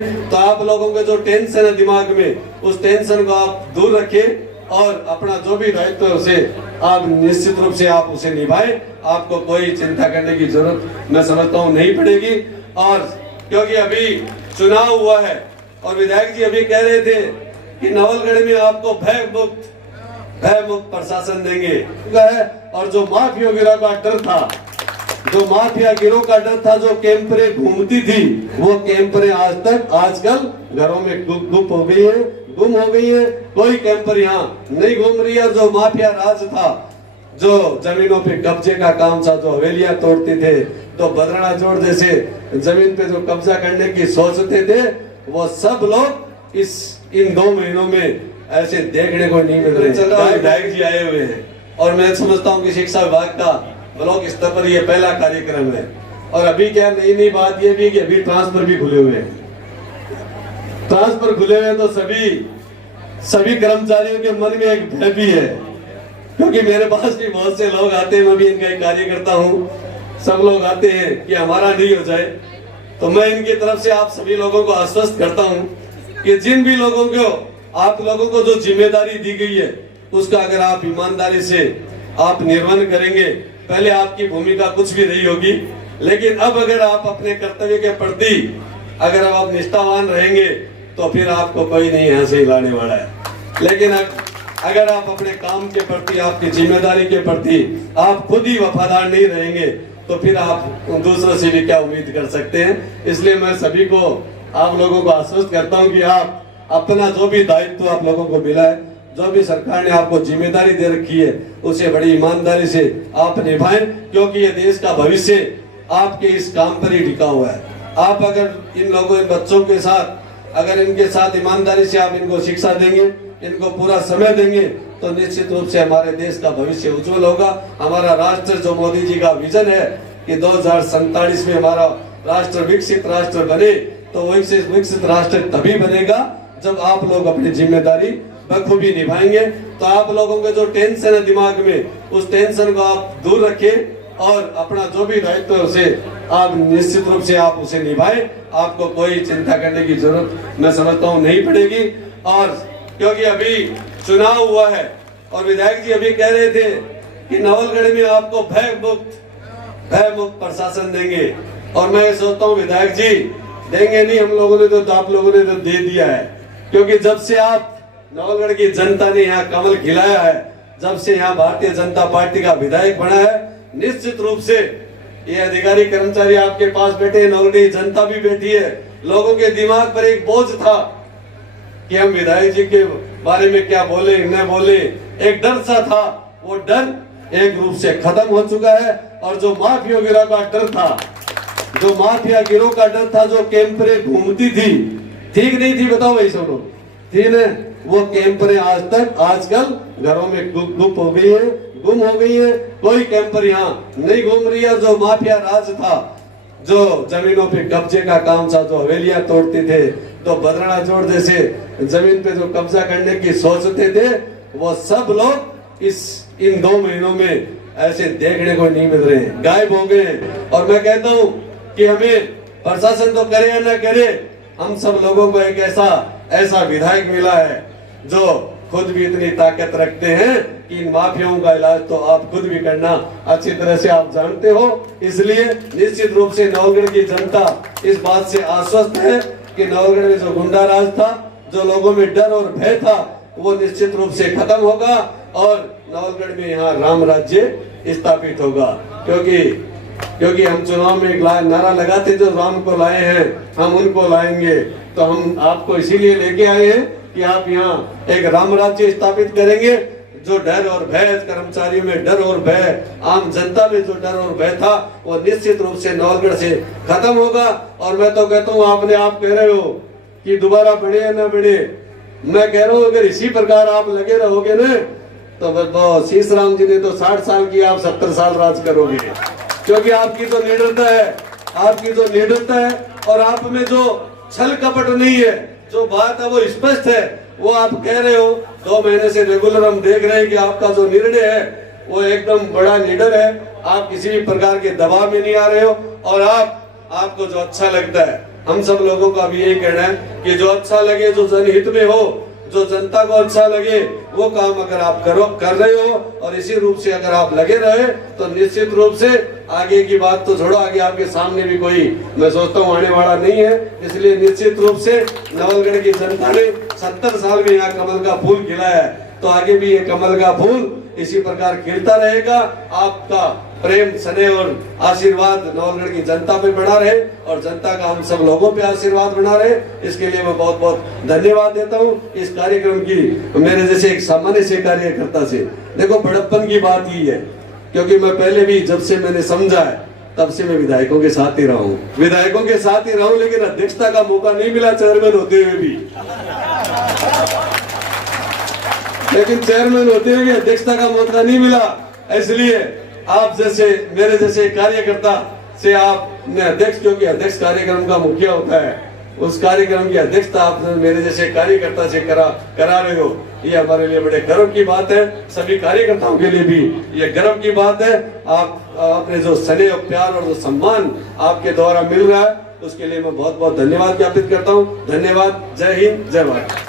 तो आप लोगों के जो टेंशन है दिमाग में, उस टेंशन को आप दूर रखें और अपना जो भी दायित्व है उसे आप निश्चित रूप से आप उसे निभाएं। आपको कोई चिंता करने की जरूरत मैं समझता हूँ नहीं पड़ेगी। और क्योंकि अभी चुनाव हुआ है और विधायक जी अभी कह रहे थे कि नवलगढ़ में आपको भय मुक्त प्रशासन देंगे और जो माफिया गिरोह का डर था, जो माफिया गिरोह का डर था, जो कैंपरें घूमती थी, वो कैंपरें आजकल घरों में गुम हो गई है। कोई कैंपर यहाँ नहीं घूम रही है। जो माफिया राज था, जो जमीनों पे कब्जे का काम था, जो हवेलियां तोड़ते थे, तो बदराना जोड़ जैसे जमीन पे जो कब्जा करने की सोचते थे, वो सब लोग इन 2 महीनों में ऐसे देखने को नहीं मिल रहे। विधायक जी आए हुए हैं और मैं समझता हूँ कि शिक्षा विभाग का ब्लॉक स्तर पर ये पहला कार्यक्रम है। और अभी क्या नई बात ये भी कि अभी ट्रांसफर भी खुले हुए हैं। ट्रांसफर खुले हुए तो सभी कर्मचारियों के मन में एक भय भी है, क्योंकि मेरे पास भी बहुत से लोग आते हैं, मैं भी इनका एक कार्यकर्ता हूँ। सब लोग आते हैं कि हमारा नहीं हो जाए, तो मैं इनकी तरफ से आप सभी लोगों को आश्वस्त करता हूँ कि जिन भी लोगों को आप लोगों को जो जिम्मेदारी दी गई है, उसका अगर आप ईमानदारी से आप निर्वहन करेंगे, पहले आपकी भूमिका कुछ भी नहीं होगी, लेकिन अब अगर आप अपने कर्तव्य के प्रति अगर आप निष्ठावान रहेंगे तो फिर आपको कोई नहीं यहाँ से हिलाने वाला है। लेकिन अगर आप अपने काम के प्रति, आपकी जिम्मेदारी के प्रति आप खुद ही वफादार नहीं रहेंगे, तो फिर आप दूसरों से भी क्या उम्मीद कर सकते हैं। इसलिए मैं सभी को, आप लोगों को आश्वस्त करता हूँ कि आप अपना जो भी दायित्व आप लोगों को मिला है, जो भी सरकार ने आपको जिम्मेदारी दे रखी है, उसे बड़ी ईमानदारी से आप निभाएं, क्योंकि ये देश का भविष्य आपके इस काम पर ही टिका हुआ है। आप अगर इन लोगों, इन बच्चों के साथ, अगर इनके साथ ईमानदारी से आप इनको शिक्षा देंगे, इनको पूरा समय देंगे, तो निश्चित रूप से हमारे देश का भविष्य उज्जवल होगा। हमारा राष्ट्र, जो मोदी जी का विजन है कि 2047 में हमारा राष्ट्र विकसित राष्ट्र बने, तो विकसित राष्ट्र तभी बनेगा जब आप लोग अपनी जिम्मेदारी बखूबी निभाएंगे। तो आप लोगों के जो टेंशन है दिमाग में, उस टेंशन को आप दूर रखें और अपना जो भी दायित्व है उसे आप निश्चित रूप से आप उसे निभाएं। आपको कोई चिंता करने की जरूरत मैं समझता हूँ नहीं पड़ेगी। और क्योंकि अभी चुनाव हुआ है और विधायक जी अभी कह रहे थे कि नवलगढ़ में आपको भय मुक्त प्रशासन देंगे, और मैं सोचता हूँ विधायक जी देंगे नहीं, हम लोगों ने तो आप लोगों ने तो दे दिया है। क्योंकि जब से आप नवलगढ़ की जनता ने यहाँ कमल खिलाया है, जब से यहाँ भारतीय जनता पार्टी का विधायक बना है, निश्चित रूप से ये अधिकारी कर्मचारी आपके पास बैठे हैं, नवलगढ़ जनता भी बैठी है, लोगों के दिमाग पर एक बोझ था कि हम विधायक जी के बारे में क्या बोले न बोले, एक डर सा था, वो डर एक रूप से खत्म हो चुका है। और जो माफिया गिरोह का डर था, जो माफिया गिरोह का डर था, जो कैंपरें घूमती थी, ठीक नहीं थी, बताओ भाई सब लोग, थी ना, वो कैंपरें आजकल घरों में गुम हो गई है। कोई कैंपर यहाँ नहीं घूम रही है। जो माफिया राज था, जो जमीनों पे कब्जे का काम था, जो हवेलियां तोड़ते थे, तो बदराना जोड़ जैसे जमीन पे जो कब्जा करने की सोचते थे, वो सब लोग इन 2 महीनों में ऐसे देखने को नहीं मिल रहे, गायब हो गए। और मैं कहता हूँ कि हमें प्रशासन तो करे या न करे, हम सब लोगों को एक ऐसा विधायक मिला है जो खुद भी इतनी ताकत रखते हैं कि इन माफियाओं का इलाज तो आप खुद भी करना अच्छी तरह से आप जानते हो। इसलिए निश्चित रूप से नवलगढ़ की जनता इस बात से आश्वस्त है कि नवलगढ़ में जो गुंडा राज था, जो लोगों में डर और भय था, वो निश्चित रूप से खत्म होगा और नवलगढ़ में यहाँ राम राज्य स्थापित होगा। क्योंकि हम चुनाव में एक नारा लगाते, जो राम को लाए हैं हम उनको लाएंगे, तो हम आपको इसीलिए लेके आए हैं कि आप यहाँ एक राम राज्य स्थापित करेंगे। जो डर और भय, कर्मचारियों में डर और भय, आम जनता में जो डर और भय था, वो निश्चित रूप से नवलगढ़ से खत्म होगा। और मैं तो कहता हूँ, आप कह रहे हो कि दोबारा बढ़े या ना बढ़े, मैं कह रहा हूँ अगर इसी प्रकार आप लगे रहोगे ना, तो शीश राम जी ने तो 60 साल की, आप 70 साल राज करोगे। क्योंकि आपकी तो निडरता है, और आप में जो छल कपट नहीं है, जो बात है वो स्पष्ट है, वो आप कह रहे हो। 2 महीने से रेगुलर हम देख रहे हैं कि आपका जो निर्णय है वो एकदम बड़ा निडर है। आप किसी भी प्रकार के दबाव में नहीं आ रहे हो, और आपको जो अच्छा लगता है हम सब लोगों का भी यही कहना है कि जो अच्छा लगे, जो जनहित में हो, जो जनता को अच्छा लगे, वो काम अगर आप कर रहे हो और इसी रूप से अगर आप लगे रहे तो निश्चित रूप से आगे की बात तो छोड़ो, आगे आपके सामने भी कोई मैं सोचता हूँ आने वाला नहीं है। इसलिए निश्चित रूप से नवलगढ़ की जनता ने 70 साल में यहाँ कमल का फूल खिलाया है, तो आगे भी ये कमल का फूल इसी प्रकार खिलता रहेगा। आपका प्रेम, स्नेह और आशीर्वाद नवलगढ़ की जनता पे बना रहे और जनता का हम सब लोगों पे आशीर्वाद बना रहे, इसके लिए मैं बहुत बहुत धन्यवाद देता हूँ। इस कार्यक्रम की मेरे जैसे एक सामान्य से कार्यकर्ता से देखो बड़प्पन की बात ही है, क्योंकि मैं पहले भी जब से मैंने समझा है तब से मैं विधायकों के साथ ही रहा हूँ, विधायकों के साथ ही रहा हूँ, लेकिन अध्यक्षता का मौका नहीं मिला चेयरमैन होते हुए भी। लेकिन चेयरमैन होते हुए अध्यक्षता का मौका नहीं मिला, इसलिए आप जैसे मेरे जैसे कार्यकर्ता से आपने अध्यक्ष, जो कि अध्यक्ष कार्यक्रम का मुखिया होता है, उस कार्यक्रम की अध्यक्षता आप मेरे जैसे कार्यकर्ता से करा रहे हो, ये हमारे लिए बड़े गर्व की बात है। सभी कार्यकर्ताओं के लिए भी ये गर्व की बात है। आप अपने जो स्नेह और प्यार और जो सम्मान आपके द्वारा मिल रहा है, उसके लिए मैं बहुत बहुत धन्यवाद ज्ञापित करता हूँ। धन्यवाद। जय हिंद, जय भारत।